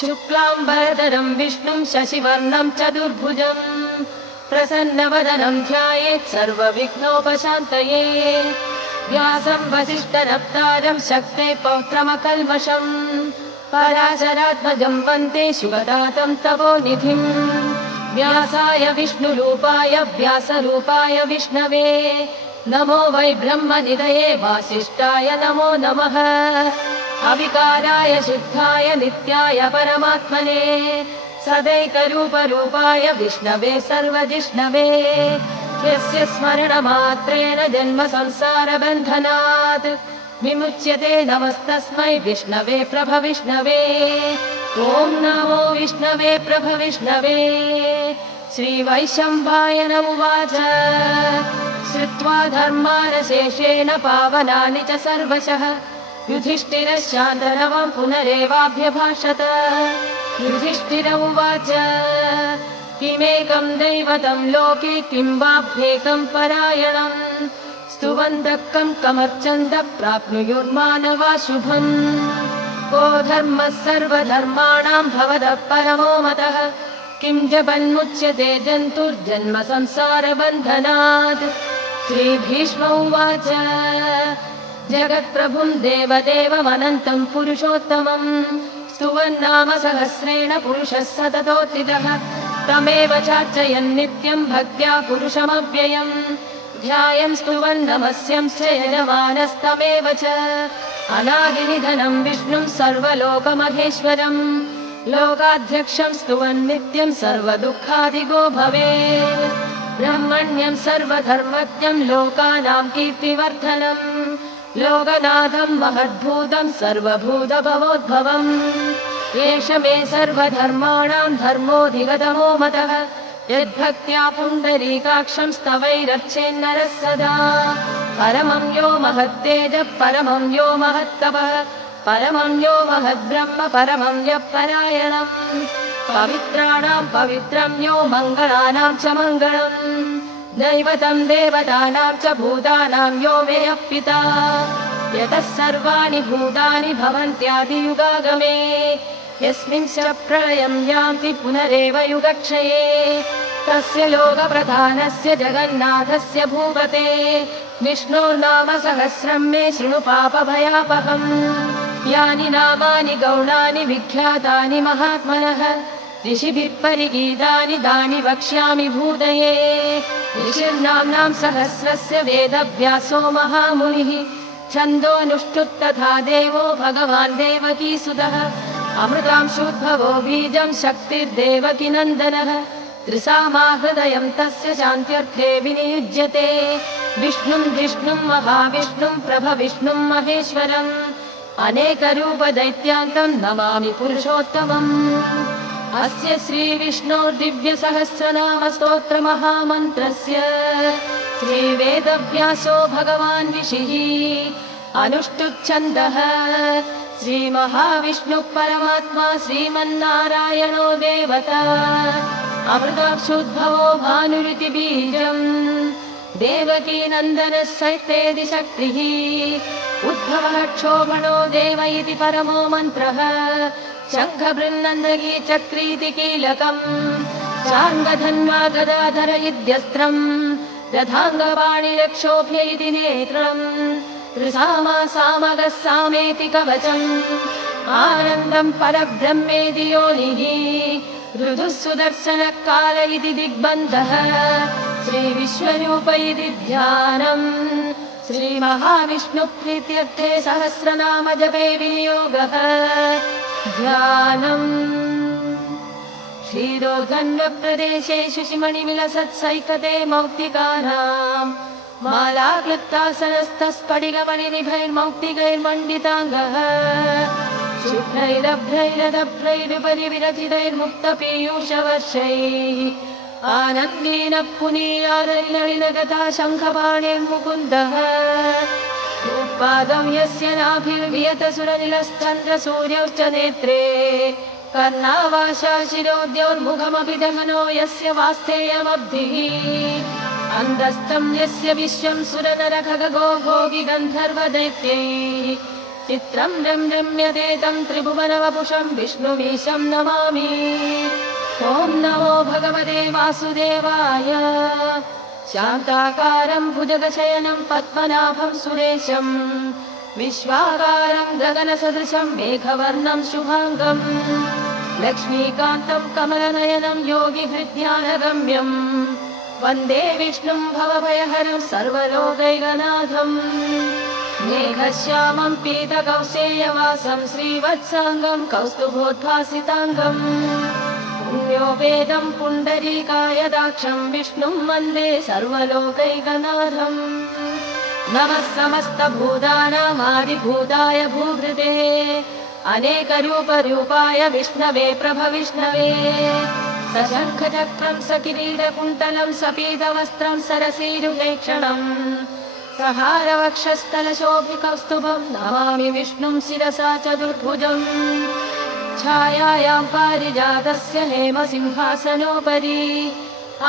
शुक्लाम्बरधरं विष्णुं शशिवर्णं चतुर्भुजं प्रसन्नवदनं ध्यायेत् सर्वविघ्नोपशान्तये। व्यासं वसिष्ठनप्तारं शक्ते पौत्रमकल्मषम् पराशरात्मजं वन्दे शुभदातं तपोनिधिम्। व्यासाय विष्णुरूपाय व्यासरूपाय विष्णवे नमो वै ब्रह्मनिधये वासिष्ठाय नमो नमः। अविकाराय शुद्धाय नित्याय परमात्मने सदैकरूपरूपाय विष्णवे सर्वजिष्णवे यस्य स्मरणमात्रेण जन्म संसारबन्धनात् विमुच्यते नमस्तस्मै विष्णवे प्रभविष्णवे। ॐ नमो विष्णवे प्रभविष्णवे। श्रीवैशम्पायन उवाच श्रुत्वा धर्मानशेषेण पावनानि च सर्वशः युधिष्ठिरः शान्तनवं पुनरेवाभ्यभाषत। युधिष्ठिर उवाच किमेकं दैवतं लोके किं वाभ्येकं परायणम् स्तुवन्तः कमर्चन्तः प्राप्नुयुर्मानवा शुभम्। को धर्मः सर्वधर्माणां भवतः परमो मतः किं जपन्मुच्यते जन्तुर्जन्म संसारबन्धनात्। श्रीभीष्म उवाच जगत्प्रभुं देवदेवमनन्तं पुरुषोत्तमं स्तुवन्नाम सहस्रेण पुरुषः सततोत्थितः तमेव चार्चयन् नित्यं भक्त्या पुरुषमव्ययम् ध्यायन् स्तुवन् नमस्यंश्च यजमानस्तमेव च। अनादिनिधनं विष्णुं सर्वलोकमहेश्वरम् लोकाध्यक्षं स्तुवन् नित्यं सर्वदुःखादिगो भवेत्। ब्रह्मण्यं सर्वधर्मज्ञं लोकानां कीर्तिवर्धनम् लोकनाथं महद्भूतं सर्वभूतभवोद्भवम् एष मे सर्वधर्माणां धर्मोऽधिगतमो मतः यद्भक्त्या पुण्डरीकाक्षं स्तवैरर्चेन्नरः सदा। परमं यो महत्तेजः परमं यो महत्तपः परमं यो महद्ब्रह्म परमं यः परायणम् पवित्राणां पवित्रं यो मङ्गलानां च मङ्गलम् दैवतं देवतानां च भूतानां यो मे पिता यतः सर्वाणि भूतानि भवन्त्यादियुगागमे यस्मिन् च प्रलयं यान्ति पुनरेव युगक्षये तस्य लोकप्रधानस्य जगन्नाथस्य भूपते विष्णोर्नाम सहस्रं मे शृणु पापभयापहम्। यानि नामानि गौणानि विख्यातानि महात्मनः ऋषिभिः परिगीतानि तानि वक्ष्यामि भूतये। ऋषिर्नाम्नां सहस्रस्य वेदव्यासो महामुनिः छन्दोऽनुष्ठुप् तथा देवो भगवान् देवकीसुतः अमृतांशुद्भवो बीजं शक्तिर्देवकीनन्दनः त्रिसामाहृदयं तस्य शान्त्यर्थे विनियुज्यते। विष्णुं विष्णुं महाविष्णुं प्रभविष्णुं महेश्वरम् अनेकरूपदैत्यान्तं नमामि पुरुषोत्तमम्। अस्य श्रीविष्णोर्दिव्यसहस्रनामस्तोत्रमहामन्त्रस्य श्रीवेदव्यासो भगवान् ऋषिः अनुष्टुप्छन्दः श्रीमहाविष्णुः परमात्मा श्रीमन्नारायणो देवता अमृतांशुद्भवो भानुरिति बीजम् देवकीनन्दनः सैतेति शक्तिः उद्भवः क्षोभणो देव इति परमो मन्त्रः शङ्खबृन्नन्दगी चक्रीति कीलकम् शार्ङ्गधन्वा गदाधर इत्यस्त्रम् रथाङ्गपाणिरक्षोभ्य इति नेत्रम् त्रिसामा सामगः सामेति कवचम् आनन्दं परब्रह्मेति योनिः ऋतुः सुदर्शनः काल इति दिग्बन्धः श्रीविश्वरूप इति ध्यानम् श्रीमहाविष्णुप्रीत्यर्थे सहस्रनाम जपे विनियोगः ध्यानम्। क्षीरोद्गण्डप्रदेशेषु शिमणिविलसत्सैकते मौक्तिकानाम् मालाक्लुप्तासनस्थस्फटिकमणिनिभैर्मौक्तिकैर्मण्डिताङ्गः शुभ्रैरभ्रैरदभ्रैरुपरि विरचितैर्मुक्तपीयूषवर्षैः आनन्देन पुनीरादलिनगता शङ्खपाणिर्मुकुन्दः उत्पादं यस्य नाभिर्वियतसुरनिलश्चन्द्रसूर्यौ च नेत्रे कर्णावाशा शिरोद्योर्मुखमपि दहनो यस्य वास्थेयमब्धिः अन्धस्थं यस्य विश्वं सुरनरखगो भोगि गन्धर्वदैत्यैः चित्रं रम्यते तं त्रिभुवनवपुषं विष्णुमीशं नमामि। ॐ नमो भगवते वासुदेवाय। शान्ताकारं भुजगशयनं पद्मनाभं सुरेशं विश्वाकारं गगनसदृशं मेघवर्णं शुभाङ्गं लक्ष्मीकान्तं कमलनयनं योगिहृद्यानगम्यं वन्दे विष्णुं भवभयहरं सर्वलोकैकनाथं। मेघश्यामं पीतकौसेयवासं श्रीवत्साङ्गं कौस्तुभोद्भासिताङ्गं पुण्योपेदं पुण्डरीकायदाक्षं विष्णुं वन्दे सर्वलोकैकनाथम्। नमः समस्तभूतानामादिभूताय भूभृते अनेकरूपरूपाय विष्णवे प्रभविष्णवे सशङ्खचक्रं सकिरीटकुण्डलं सपीतवस्त्रं सरसीरुलेक्षणं सहारवक्षस्थलशोभिकौस्तुभं नमामि विष्णुं शिरसा चतुर्भुजम्। छायायां पारिजातस्य हेमसिंहासनोपरि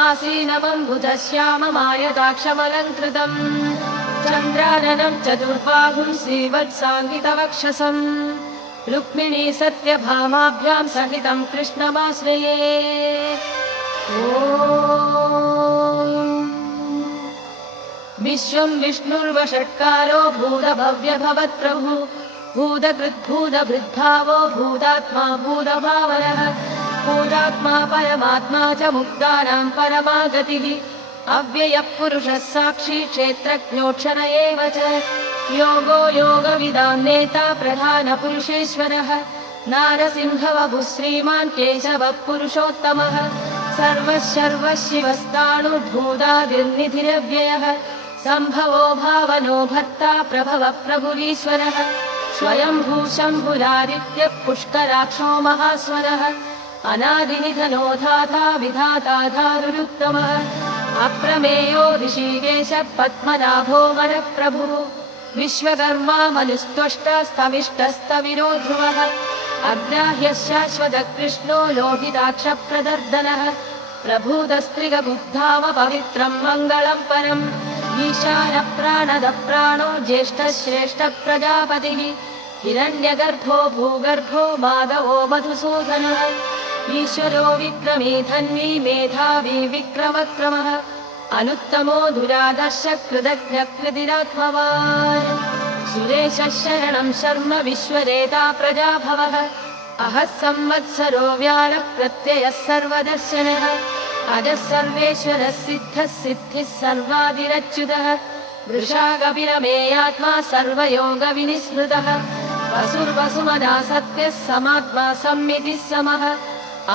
आसीनमम्बुजश्याममायताक्षमलङ्कृतम् चन्द्राननं चतुर्बाहुं श्रीवत्साङ्गितवक्षसं रुक्मिणी सत्यभामाभ्यां सहितं कृष्णमाश्रये। विश्वं विष्णुर्वषट्कारो भूतभव्यभवत्प्रभु भूतकृद्भूतभृद्भावो भूतात्मा भूतभावनः भूतात्मा परमात्मा च मुक्तानां परमा गतिः अव्ययः पुरुषः साक्षी क्षेत्रज्ञोक्षर एव च योगो योगविदां नेता प्रधानपुरुषेश्वरः नारसिंहवपुः श्रीमान् केशवः पुरुषोत्तमः सर्वः शिवस्ताणुर्भूतादिर्निधिरव्ययः सम्भवो भावनो भर्ता प्रभवः प्रभुरीश्वरः स्वयंभू शम्भुरादित्यः पुष्कराक्षो महास्वरः अनादिनिधनो धाता विधाता धातुरुत्तमः अप्रमेयो ऋषिकेशः पद्मनाभो वरप्रभुः विश्वकर्मा मनुस्त्वष्टस्तविष्टस्तविरो ध्रुवः अग्राह्यः शाश्वतः कृष्णो लोहिताक्षप्रदर्दनः प्रभूतस्त्रिगबुद्धाम पवित्रं मङ्गलं परम् ईशानः प्राणदः प्राणो ज्येष्ठः श्रेष्ठः प्रजापतिः हिरण्यगर्भो भूगर्भो माधवो मधुसूदनः ईश्वरो विक्रमी धन्वी मेधावी विक्रमक्रमः अनुत्तमो दुरादर्शः कृतज्ञकृतिरात्मवान् सुरेशः शरणं शर्म विश्वरेता प्रजाभवः अहः संवत्सरो व्याळः प्रत्ययः सर्वदर्शनः अजः सर्वेश्वरः सिद्धः सिद्धिः सर्वादिरच्युतः वृषाकपिरमेयात्मा सर्वयोगविनिस्मृतः वसुर्वसुमदा सत्यः समात्मा सम्मितिः समः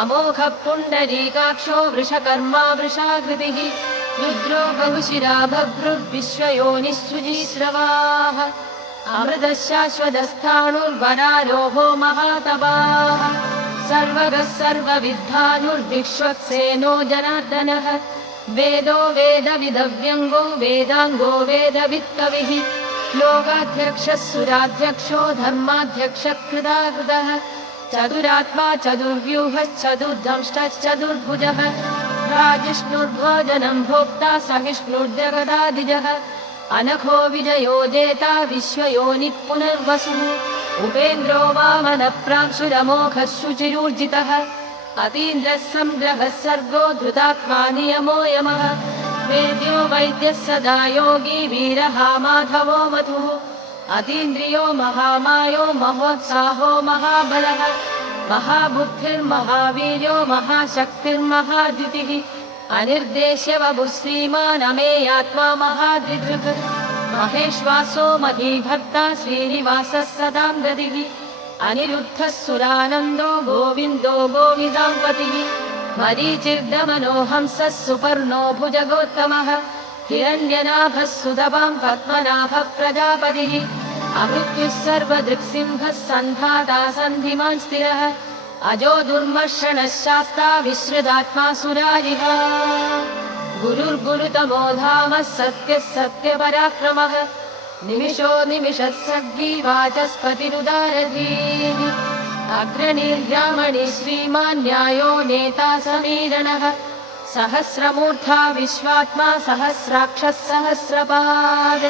अमोघः पुण्डरीकाक्षो वृषकर्मा वृषाकृतिः रुद्रो बहुशिरा बभ्रुर्विश्वयोनिः शुचिश्रवाः अमृतः शाश्वतस्थाणुर्वरारोहो महातपाः सर्वगः सर्वविद्वानुर्विश्वक्सेनो जनार्दनः वेदो वेदविदव्यङ्गो वेदाङ्गो वेदवित्कविः लोकाध्यक्षः सुराध्यक्षो धर्माध्यक्षः कृताकृतः चतुरात्मा चतुर्व्यूहश्चतुर्दंष्टश्चतुर्भुजः राजिष्णुर्भोजनं भोक्ता सहिष्णुर्जगदादिजः अनघो विजयो जेता विश्वयोनिः पुनर्वसुः उपेन्द्रो वामनप्रांशुरमोघः शुचिरूर्जितः अतीन्द्रः संग्रहः सर्गो धृतात्मा नियमो यमः वेद्यो वैद्यः सदा योगी वीरः माधवो मधुः अतीन्द्रियो महामायो महोत्साहो महाबलः महाबुद्धिर्महावीर्यो महाशक्तिर्महाद्युतिः अनिर्देश्य वपुः श्रीमान् अमेयात्मा महाद्विदृक् महेश्वासो महीभर्ता श्रीनिवासः सदां गतिः अनिरुद्धः सुरानन्दो गोविन्दो गोविदाम्पतिः मरीचिर्दमनो हंसः सुपर्णो भुजगोत्तमः हिरण्यनाभः सुतपां पद्मनाभः प्रजापतिः अमृत्युः सर्वदृक्सिंहः सन्धाता सन्धिमान् स्थिरः अजो दुर्मर्षणः शास्ता विश्रुतात्मा सुरारिः गुरुर्गुरुतमो धामः सत्यः सत्यपराक्रमः निमिषो निमिषः सर्गी वाचस्पतिरुदारधीः अग्रणीर्यामणि श्रीमान् न्यायो नेता समीरणः सहस्रमूर्धा विश्वात्मा सहस्राक्षः सहस्रपाद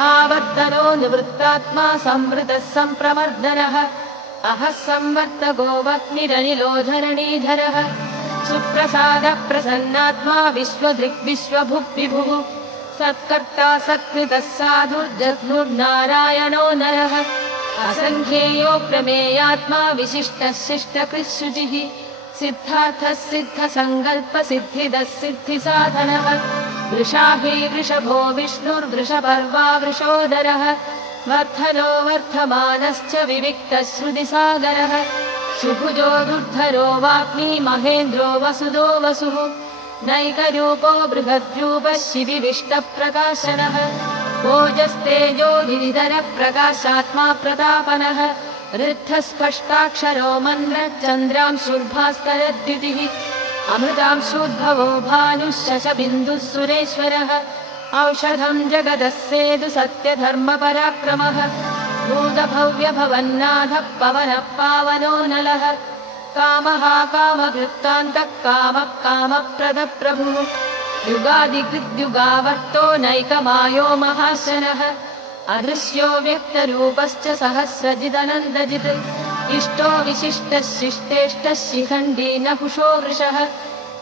आवर्तनो निवृत्तात्मा संवृतः सम्प्रवर्धनः अहः संवर्तको वह्निरनिलो धरणीधरः सुप्रसादः प्रसन्नात्मा विश्वदृग्विश्वभुक् विभुः सत्कर्ता सत्कृतः साधुर्जग्मुर्नारायणो नरः असङ्ख्येयो प्रमेयात्मा विशिष्टः शिष्टकृच्छुचिः सिद्धार्थः सिद्धसङ्कल्पः सिद्धिदः सिद्धिसाधनः वृषाभि वृषभो विष्णुर्वृषपर्वा वृषोदरः वर्धनो वर्धमानश्च विविक्तः श्रुतिसागरः सुभुजो दुर्धरो वाग्मी महेन्द्रो वसुदो वसुः नैकरूपो बृहद्रूपः शिविविष्टप्रकाशनः ओजस्तेजो गिरिधरः प्रकाशात्मा प्रतापनः ऋद्धस्पष्टाक्षरो मन्द्रश्चन्द्रांशुर्भास्करद्युतिः अमृतांशुद्भवो भानुः शशबिन्दुः सुरेश्वरः औषधं जगदः सेतु सत्यधर्मपराक्रमः भूतभव्यभवन्नाथः पवनः पावनो नलः कामः कामकृत्तान्तः कामः कामप्रदप्रभुः युगादिकृद्युगावर्तो नैकमायो महाशनः अदृश्यो व्यक्तरूपश्च सहस्रजिदनन्दजित् इष्टो विशिष्टः शिष्टेष्टः शिखण्डी नहुषो वृषः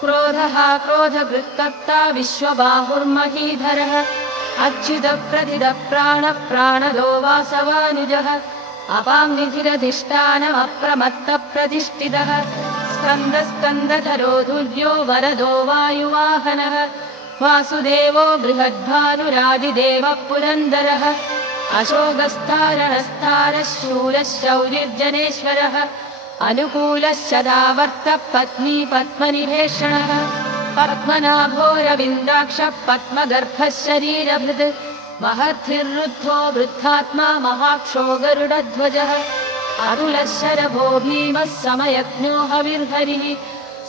क्रोधः क्रोधकृत्कर्ता विश्वबाहुर्महीधरः अच्युतप्रतिदः प्राणः प्राणदो वासवानुजः अपां निधिरधिष्ठानमप्रमत्तप्रतिष्ठितः स्कन्दस्कन्दधरो धुर्यो वरदो वायुवाहनः वासुदेवो बृहद्भानुरादिदेवः पुरन्दरः अशोकस्तारणस्तारः शूरः शौर्यर्जनेश्वरः अनुकूलः सदावर्तः पत्नी पद्मनिभेषणः पद्मनाभोरविन्दाक्षः पद्मगर्भः शरीरभृत् महद्भिर्रुद्धो वृद्धात्मा महाक्षो गरुडध्वजः अतुलः शरभो भीमः समयज्ञो हविर्हरिः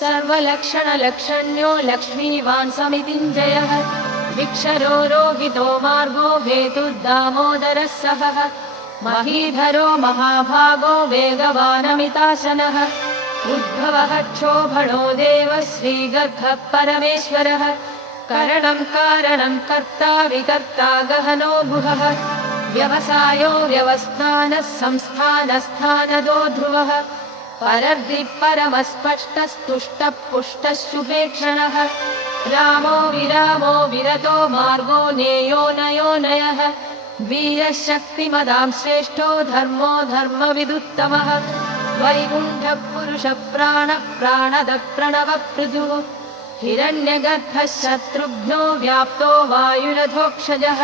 सर्वलक्षणलक्षण्यो लक्ष्मीवान् समितिञ्जयः विक्षरो रोगितो मार्गो हेतुर्दामोदरः सहः महीधरो महाभागो वेगवानमिताशनः उद्भवः क्षोभणो देवः श्रीगर्भः परमेश्वरः करणं कारणं कर्ता विकर्ता गहनो गुहः व्यवसायो व्यवस्थानः संस्थानस्थानदो ध्रुवः परर्दिः परमस्पष्टस्तुष्टः पुष्टः शुभेक्षणः रामो विरामो विरतो मार्गो नेयो नयो नयः वीरः शक्तिमदां श्रेष्ठो धर्मो धर्मविदुत्तमः वैकुण्ठः पुरुषः प्राणः प्राणदः प्रणवः पृथुः हिरण्यगर्भः शत्रुघ्नो व्याप्तो वायुरथोक्षजः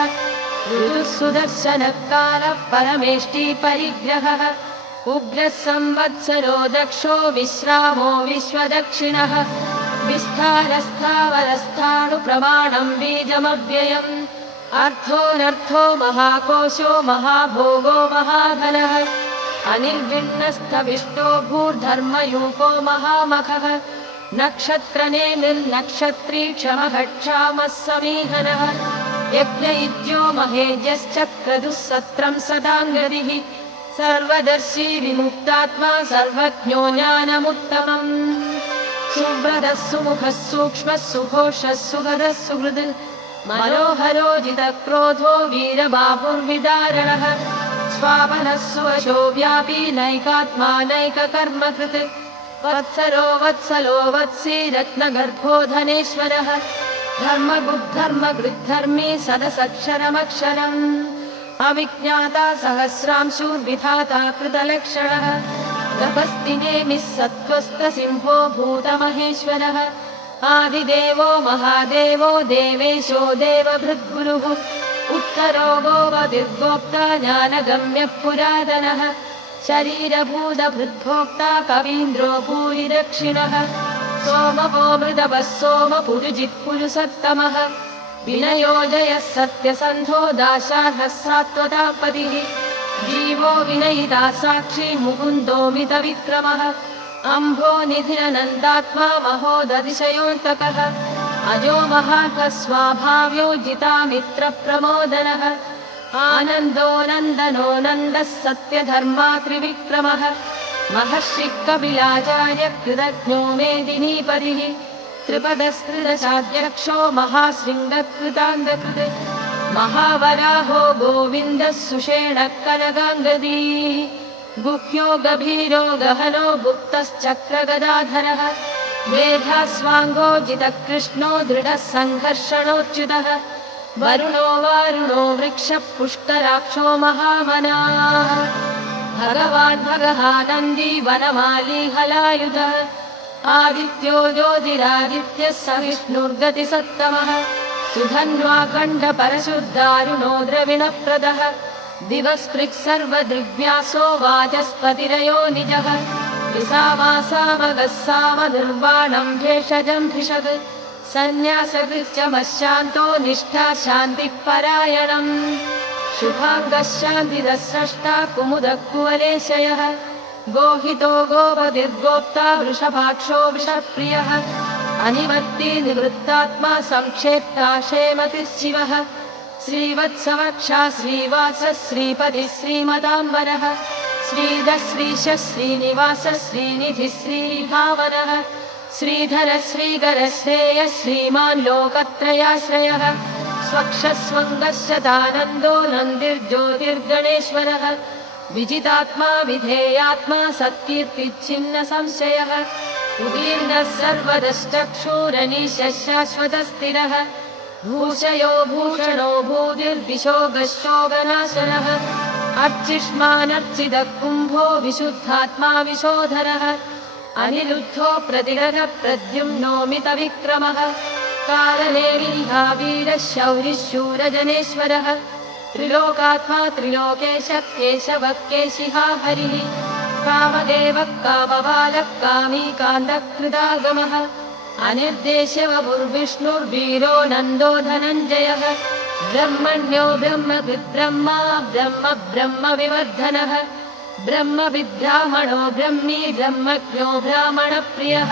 ऋतुः सुदर्शनः कालः परमेष्टि परिग्रहः उग्रः संवत्सरो दक्षो विश्रामो विश्वदक्षिणः विस्तारस्थावरस्थाणुप्रमाणं बीजमव्ययम् अर्थोऽनर्थो महाकोशो महाभोगो महाधनः अनिर्विण्णस्थविष्टो भूर्धर्मयूपो महामखः नक्षत्रनेमिर्नक्षत्री क्षमः समीहनः यज्ञयुज्यो महेज्यश्चक्रदुः सत्रं सदाङ्गदिः सर्वदर्शी विमुक्तात्मा सर्वज्ञो ज्ञानमुत्तमम् सुव्रतः सुमुखः सूक्ष्मः सुघोषः सुगतः सुहृद् मनोहरो जितक्रोधो वीरबाहुर्विदारणः स्वापनः सुवशो व्यापी नैकात्मा नैककर्मकृत् वत्सरो वत्सलो वत्सी रत्नगर्भो धनेश्वरः धर्मगुद्धर्मगृद्धर्मी सदसक्षरमक्षरम् अविज्ञाता सहस्रांशुर्विधाता कृतलक्षणः तपस्तिनेमिः सत्त्वस्थसिंहो भूतमहेश्वरः आदिदेवो महादेवो देवेशो देवभृद्गुरुः उत्तरो गोपतिर्गोप्ता ज्ञानगम्यः पुरातनः शरीरभूतभृद्भोक्ता कवीन्द्रो भूरिदक्षिणः सोमपो मृदवः सोमपुरुजित्पुरुषत्तमः विनयो जयः सत्यसन्धो दाशार्हः सात्वतापतिः जीवो विनयिता साक्षी मुकुन्दो मितविक्रमः अम्भो निधिरनन्दात्मा महोदतिशयोऽन्तकः अजो महार्घः स्वाभाव्यो जितामित्रप्रमोदनः आनन्दो नन्दनो नन्दः सत्यधर्मा त्रिविक्रमः महर्षिः कपिलाचार्य कृतज्ञो मेदिनीपतिः त्रिपदस्त्रिदशाध्यक्षो महाशृङ्गकृतान्तकृत् महावराहो गोविन्दः सुषेणः कनकाङ्गदी गुह्यो गभीरो गहनो गुप्तश्चक्रगदाधरः मेधास्वाङ्गो जितकृष्णो दृढः सङ्घर्षणोच्युतः वरुणो वारुणो वृक्षः पुष्कराक्षो महामनाः भगवान् भगहानन्दी वनमाली हलायुधः आदित्यो ज्योतिरादित्यः स विष्णुर्गतिसत्तमः सुधन्वाखण्डपरशुद्धारुणो द्रविणप्रदः दिवस्पृक् सर्वदृग्व्यासो वाचस्पतिरयो निजः विसामासामगः सामनिर्वाणं भेषजं भिषग् सन्न्यासकृत्यमशान्तो निष्ठा शान्तिः परायणम् शुभाङ्गः शान्तिदः स्रष्टा कुमुदः कुवलेशयः गोहितो गोपतिर्गोप्ता वृषभाक्षो वृषप्रियः अनिवर्ती निवृत्तात्मा संक्षेप्ता क्षेमतिः शिवः श्रीवत्सवक्षा श्रीवासः श्रीपतिः श्रीमदाम्बरः श्रीधः श्रीशः श्रीनिवासः श्रीनिधिः श्रीभावनः श्रीधरः श्रीकरः श्रेयः श्रीमान् लोकत्रयाश्रयः स्वक्षस्वङ्गशतानन्दो नन्दिर्ज्योतिर्गणेश्वरः विजितात्मा विधेयात्मा सत्कीर्तिच्छिन्न संशयः उदीर्णः सर्वदश्चक्षुरनीशः शाश्वतस्थिरः भूषयो भूषणो भूतिर्दिशो गशोगनाशनः अर्चिष्मानर्चितः कुम्भो विशुद्धात्मा विशोधरः अनिरुद्धो प्रतिरः प्रद्युम्नोमितविक्रमः कारणे वीरः शौरिः शूरजनेश्वरः त्रिलोकात्मा त्रिलोकेशः केशवः केशिहा हरिः कामदेवः कामबालः कामीकान्तः कृतागमः अनिर्देश्यवपुर्विष्णुर्वीरो नन्दो धनञ्जयः ब्रह्मण्यो ब्रह्मविद्ब्रह्मा ब्रह्म ब्रह्मविवर्धनः ब्रह्मविद्ब्राह्मणो ब्रह्मी ब्रह्मज्ञो ब्राह्मणप्रियः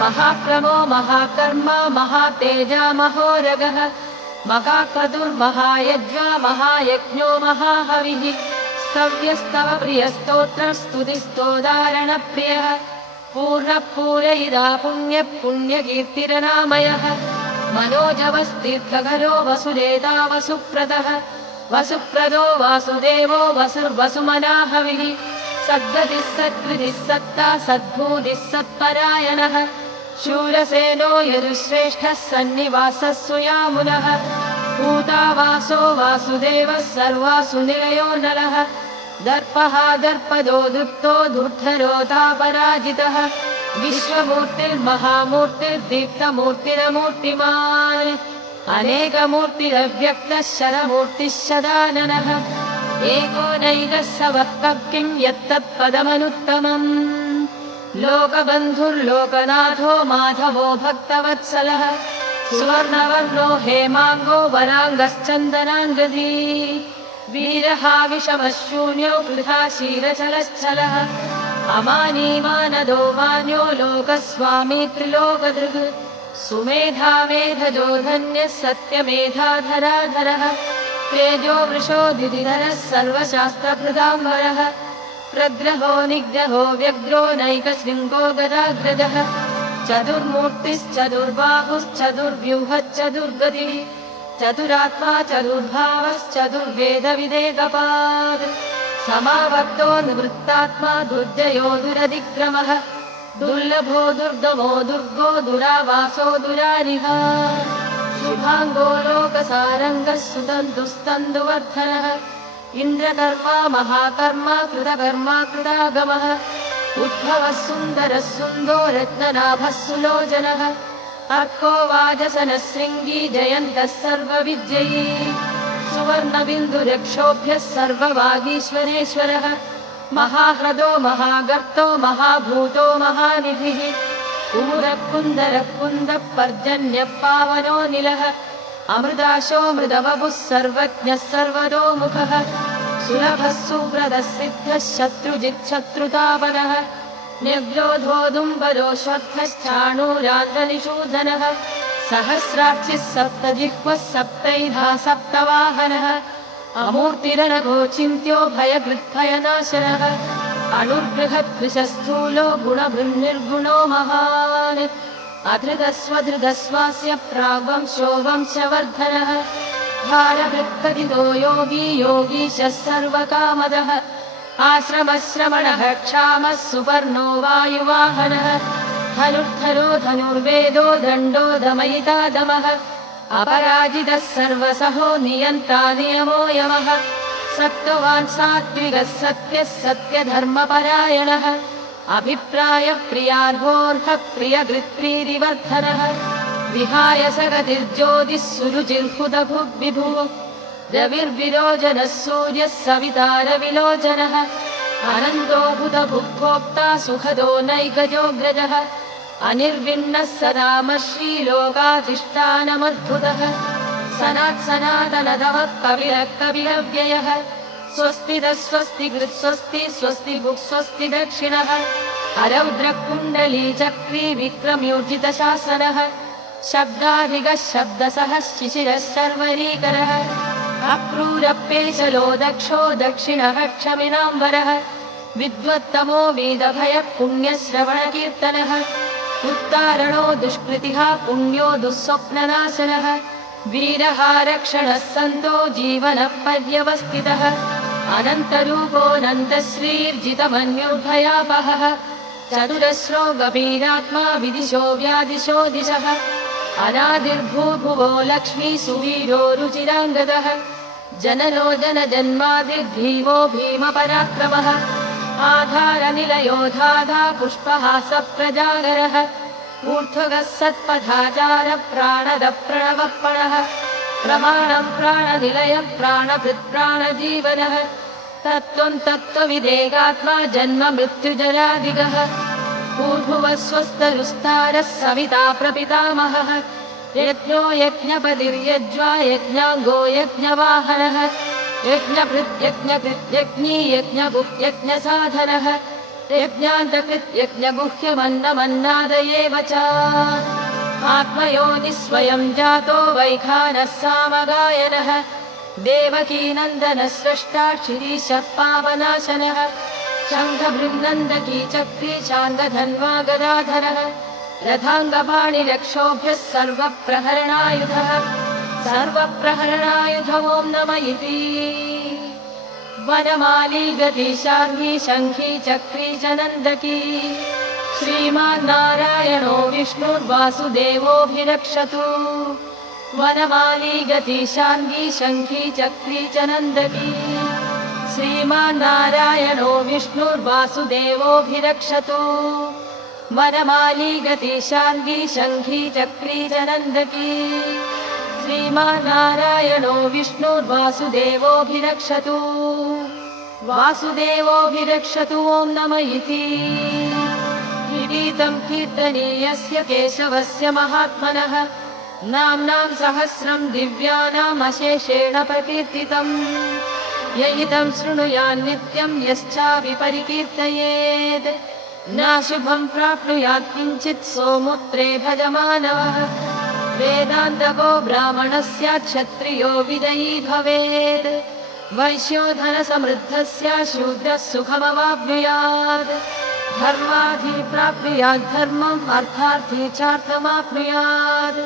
महाक्रमो महाकर्मा महातेजा महोरगः महाक्रतुर्महायज्वा महायज्ञो महाहविः स्तव्यस्तव प्रियस्तोत्रः स्तुतिस्तोदारणप्रियः पूर्णः पूरयिदा पुण्यः पुण्यकीर्तिरनामयः मनोजवस्तीर्थकरो वसुदेता वसुप्रदः वसुप्रदो वासुदेवो वसुर्वसुमनाहविः सद्गतिः सत्कृतिः सत्ता सद्भूतिः सत्परायणः शूरसेनो यदुश्रेष्ठः सन्निवासः सुयामुनः भूतावासो वासुदेवः सर्वासु निलयो नरः दर्पः दर्पदो दृप्तो धूर्धरोतापराजितः विश्वमूर्तिर्महामूर्तिर्दीप्तमूर्तिरमूर्तिमान् अनेकमूर्तिरव्यक्तः शरमूर्तिः शदाननः एको नैकः स वः किं यत्तत्पदमनुत्तमम् लोकबन्धुर्लोकनाथो माधवो भक्तवत्सलः सुवर्णवर्णो हेमाङ्गो वराङ्गश्चन्दनाङ्गदी वीरः विषमशून्यो वृथा क्षीरचलश्चलः अमानीमानदो मान्यो लोकस्वामी त्रिलोकदृग् सुमेधा मेधजो धन्यः सत्यमेधाधराधरः तेजो वृषोदितिधरः सर्वशास्त्रभृताम्बरः प्रग्रहो निग्रहो व्यग्रो नैकशृङ्गो गदाग्रजः चतुर्मूर्तिश्चतुर्बाहुश्चतुर्व्यूहश्चतुर्गतिः चतुरात्मा चतुर्भावश्चतुर्वेदविदेकपात् समावर्तो निवृत्तात्मा दुर्जयो दुरधिक्रमः दुर्लभो दुर्गमो दुर्गो दुरावासो दुरारिः शुभाङ्गो लोकसारङ्गः सुतन्तुस्तन्दुवर्धनः इन्द्रकर्मा महाकर्मा कृतकर्मा कृतागमः उद्भवः सुन्दरः सुन्दो रत्ननाभः सुलोचनः अर्को वाजसनः शृङ्गी जयन्तः सर्वविजयी सुवर्णबिन्दुरक्षोभ्यः सर्ववागीश्वरेश्वरः महाह्रदो महागर्तो महाभूतो महानिधिः कुमुदः कुन्दरः कुन्दः पर्जन्यः पावनो निलः अमृताशो मृदवपुः सर्वज्ञः सर्वतोमुखः सुलभः सुव्रतः सिद्धः शत्रुजिच्छत्रुतापनः निर्व्योधोदुम्बरोश्वत्थश्चाणूरान्ध्रनिषूदनः सहस्राक्षिः सप्तजिह्वः सप्तैधा सप्तवाहनः अमूर्तिरनघोचिन्त्यो भयकृद्भयनाशनः अणुर्बृहद्विषस्थूलो गुणभृन्निर्गुणो महान् अधृतस्वधृतस्वास्य प्राग्वंशो वंशवर्धनः भारभृत्कथितो योगी योगीशः सर्वकामदः आश्रमश्रमणः क्षामः सुपर्णो वायुवाहनः धनुर्धरो धनुर्वेदो दण्डो दमयिता दमः अपराजितः सर्वसहो नियन्ता नियमो यमः सत्त्ववान् सात्विकः सत्यः सत्यधर्मपरायणः अभिप्रायप्रियार्होऽर्हः प्रियकृत्प्रीतिवर्धनः विहाय सगतिर्ज्योतिः सुरुचिर्हुतभुग्विभुः रविर्विरोचनः सूर्यः सवितारविलोचनः अनन्तो हुतभुग्भोक्ता सुखदो नैकजोऽग्रजः अनिर्विण्णः सदामः श्रीलोकाधिष्ठानमद्भुतः सनातनतमः कविरः कविरव्ययः स्वस्तितः स्वस्तिकृत् स्वस्ति स्वस्ति भुक् स्वस्ति दक्षिणः अरौद्रकुण्डली चक्री विक्रम्योर्जितशासनः शब्दाधिगः शब्दसः शिशिरः शर्वरीकरः अक्रूरपेशलो दक्षो दक्षिणः क्षमिनाम्बरः विद्वत्तमो वेदभयः पुण्यश्रवणकीर्तनः उत्तारणो दुष्कृतिः पुण्यो दुःस्वप्ननाशनः वीरः रक्षणः सन्तो जीवनः पर्यवस्थितः अनन्तरूपोऽनन्तश्रीर्जितमन्युर्भयापहः चतुरस्रो गभीरात्मा विदिशो व्यादिशो दिशः अनादिर्भूभुवो लक्ष्मी सुवीरो रुचिराङ्गदः जननो जनजन्मादिर्भीमो भीमपराक्रमः आधारनिलयो धाधा पुष्पहासप्रजागरः ऊर्ध्वगः सत्पथाचारः प्राणदः प्रणवः प्रमाणं प्राणनिलयः प्राणभृत्प्राणजीवनः तत्त्वं तत्त्वविदेगात्मा जन्म मृत्युजरादिगः भूर्भुवः स्वस्तरुस्तारः सविता प्रपितामहः यज्ञो यज्ञपतिर्यज्वा यज्ञाङ्गो यज्ञवाहनः यज्ञभृत्यज्ञकृत्यज्ञी यज्ञगुः यज्ञसाधनः यज्ञान्तकृत् यज्ञगुह्यमन्नमन्नादयेव च आत्मयोनिः स्वयं जातो वैखानः सामगायनः देवकीनन्दनः स्रष्टा शिरीशः पावनाशनः शङ्खभृङ्नन्दकी चक्री चाङ्गधन्वा गदाधरः रथाङ्गपाणिरक्षोभ्यः सर्वप्रहरणायुधः सर्वप्रहरणायुध ॐ नमः इति वनमाली गतिशार्ङ्गी शङ्खी चक्री च नन्दकी श्रीमान् नारायणो विष्णुर्वासुदेवोऽभिरक्षतु वनमाली गतिशार्ङ्गी शङ्खी चक्री च नन्दकी श्रीमान् नारायणो विष्णुर्वासुदेवोऽभिरक्षतु वनमाली गतिशार्ङ्गी शङ्खी चक्री च नन्दकी श्रीमान् नारायणो विष्णुर्वासुदेवोऽभिरक्षतु वासुदेवोऽभिरक्षतु ॐ नमः इति गीतं कीर्तनीयस्य केशवस्य महात्मनः नाम्नां सहस्रं दिव्यानाम् अशेषेण प्रकीर्तितम् ययितं शृणुयान् नित्यं यश्चाविपरिकीर्तयेत् नाशुभं प्राप्नुयात् किञ्चित् सोमुत्रे भजमानवः वेदान्तको ब्राह्मणस्य क्षत्रियो विजयी भवेत् वैश्यो धनसमृद्धस्य शूद्रः सुखमवाप्नुयात् धर्मार्थी प्राप्नुयात् धर्मम् अर्थार्थी चार्थमाप्नुयात्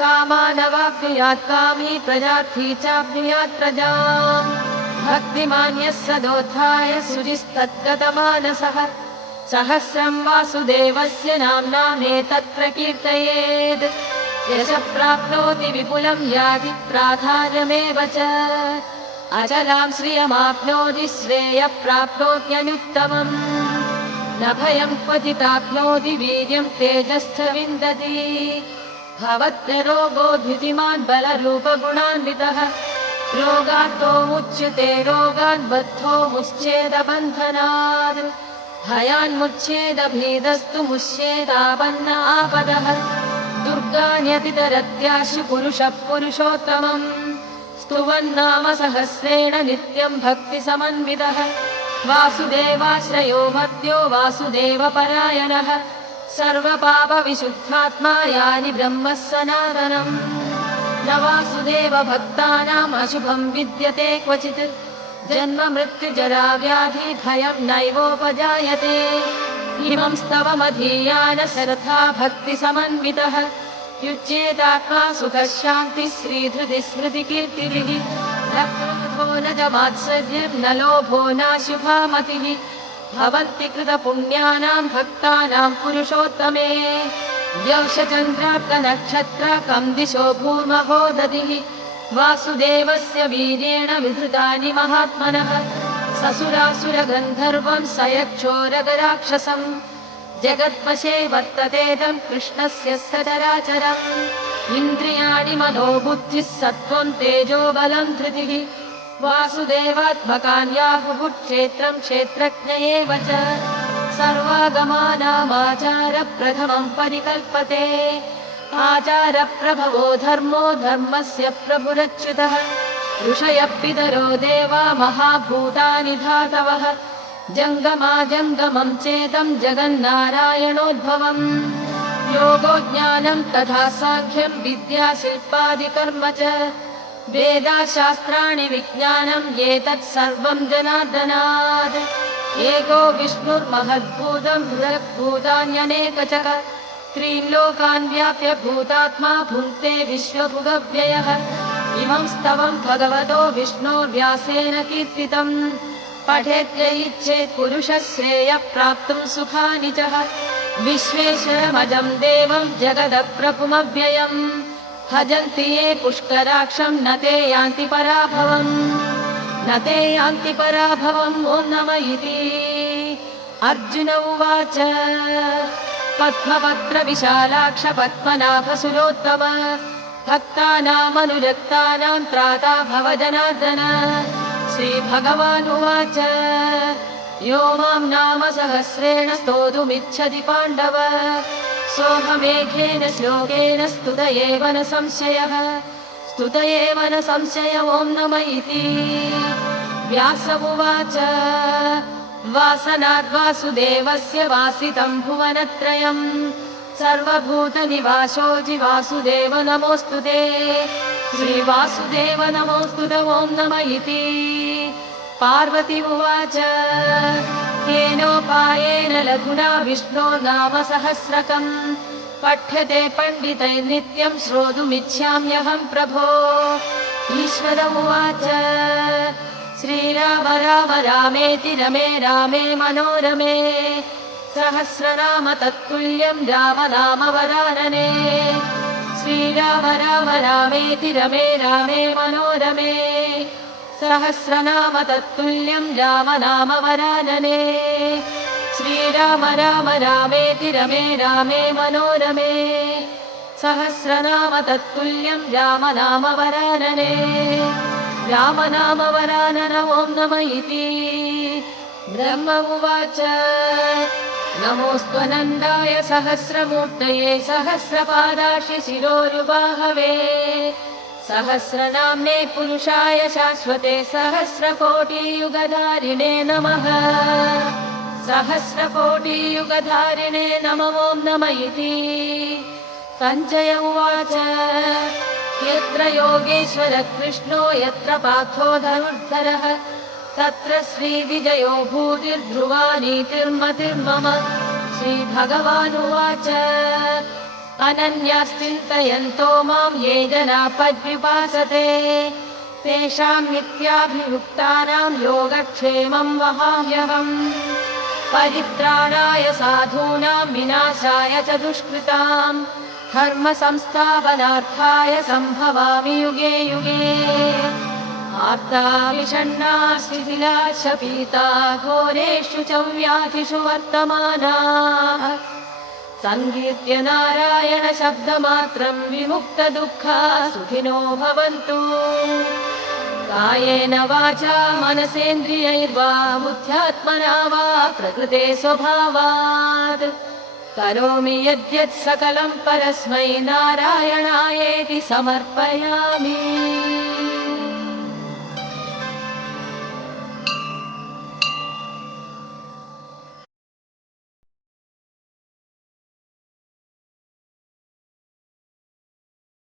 कामानवाप्नुयात् कामी प्रजार्थी चाप्नुयात् प्रजाम् भक्तिमान् यः सदोत्थाय शुचिस्तद्गतमानसः सहस्रं वासुदेवस्य नाम्नामेतत् प्रकीर्तयेत् यशः प्राप्नोति विपुलं याति प्राधान्यमेव च अचलां श्रियमाप्नोति श्रेयः प्राप्नोत्यनुत्तमम् न भयं क्वचिदाप्नोति वीर्यं तेजश्च विन्दति भवत्यरोगो द्युतिमान् बलरूपगुणान्वितः रोगात्तो मुच्यते रोगान् बद्धो मुच्चेदबन्धनात् भयान्मुच्चेदभीदस्तु मुच्चेदापन्न आपदः दुर्गान्यतितरत्याशु पुरुषः पुरुषोत्तमम् स्तुवन्नाम सहस्रेण नित्यं भक्तिसमन्वितः वासुदेवाश्रयो मर्त्यो वासुदेवपरायणः सर्वपापविशुद्धात्मा यानि ब्रह्मः सनातनम् न वासुदेवभक्तानाम् अशुभं विद्यते क्वचित् जन्म मृत्युजरा व्याधि भयं नैवोपजायते इमं स्तवमधीयान शरथा भक्तिसमन्वितः युज्येदात्मा सुखशान्तिः श्रीधृति स्मृतिकीर्तिभिः न क्रोधो न च मात्सर्यं न लोभो नाशुभा मतिः भवन्ति कृतपुण्यानां भक्तानां पुरुषोत्तमे द्यौषचन्द्रार्कनक्षत्राकं दिशो भूर्महो दधिः वासुदेवस्य वीर्येण विधृतानि महात्मनः ससुरासुरगन्धर्वं स यक्षोरगराक्षसम् जगद्वशे वर्ततेदं कृष्णस्य सचराचरम् इन्द्रियाणि मनोबुद्धिः सत्त्वं तेजो बलं धृतिः वासुदेवात्मकान् याहुः क्षेत्रं क्षेत्रज्ञ एव च सर्वागमानामाचारप्रथमं परिकल्पते आचारप्रभवो धर्मो धर्मस्य प्रभुरच्युतः ऋषयः पितरो देवा महाभूतानि धातवः जङ्गमाजङ्गमं चेदं जगन्नारायणोद्भवम् योगो ज्ञानं तथा साङ्ख्यं विद्या शिल्पादिकर्म च वेदाशास्त्राणि विज्ञानम् एतत् सर्वं जनार्दनात् एको विष्णुर्महद्भूतं बृहद्भूतान्यनेकचः त्रीन् लोकान् व्याप्य भूतात्मा भुङ्क्ते विश्वभुगव्ययः इमं स्तवं भगवतो विष्णोर्व्यासेन कीर्तितम् पठेद्य इच्छेत् पुरुषः श्रेयः प्राप्तुं सुखानि च विश्वेश्वरमजं देवं जगदप्रभुमव्ययम् भजन्ति ये पुष्कराक्षं न ते यान्ति पराभवम् न ते यान्ति पराभवम् ॐ नमः इति अर्जुन उवाच पद्मपत्र विशालाक्ष पद्मनाभसुरोत्तम भक्तानामनुरक्तानां त्राता भव जनार्दन श्रीभगवानुवाच यो मां नाम सहस्रेण स्तोतुमिच्छति पाण्डव सोऽहमेघेन श्लोकेन स्तुत एव न संशयः स्तुत एव न संशय ॐ नमः इति व्यास उवाच वासनाद्वासुदेवस्य वासितं भुवनत्रयम् सर्वभूतनिवासो वासुदेव नमोऽस्तु ते श्रीवासुदेव नमोऽस्तु ते ॐ नमः इति पार्वती उवाच येनोपायेन लघुना विष्णो नाम सहस्रकम् पठ्यते पण्डितैर्नित्यं श्रोतुमिच्छाम्यहं प्रभो ईश्वर उवाच श्रीराम राम रामेति रमे रामे मनोरमे सहस्रनाम तत्तुल्यं राम वरानने श्रीराम राम रामेति रमे रामे मनोरमे सहस्रनाम तत्तुल्यं राम वरानने श्रीराम राम रामेति रमे रामे मनोरमे सहस्रनाम तत्तुल्यं राम वरानने राम वरानन ॐ नमः इति ब्रह्म उवाच नमोऽस्त्वनन्दाय सहस्रमूर्तये सहस्रपादाक्ष शिरोरुबाहवे सहस्रनाम्ने पुरुषाय शाश्वते सहस्रकोटियुगधारिणे नमः सहस्रकोटियुगधारिणे नमः ॐ नमः इति सञ्जय उवाच यत्र योगेश्वर कृष्णो यत्र पार्थो धनुर्धरः तत्र श्रीविजयो भूतिर्ध्रुवा नीतिर्मतिर्मम श्रीभगवानुवाच अनन्याश्चिन्तयन्तो मां ये जनाः पर्युपासते तेषां नित्याभियुक्तानां योगक्षेमं वहाम्यहम् परित्राणाय साधूनां विनाशाय च दुष्कृतां धर्म संस्थापनार्थाय सम्भवामि युगे युगे आर्ता विषण्णा शिथिलाश्च पीता घोरेषु च व्याधिषु वर्तमानाः संकीर्त्य नारायण शब्दमात्रं विमुक्तदुःखा सुखिनो भवन्तु कायेन वाचा मनसेन्द्रियैर्वा बुद्ध्यात्मना वा प्रकृते स्वभावात् करोमि यद्यत् सकलं परस्मै नारायणायेति समर्पयामि।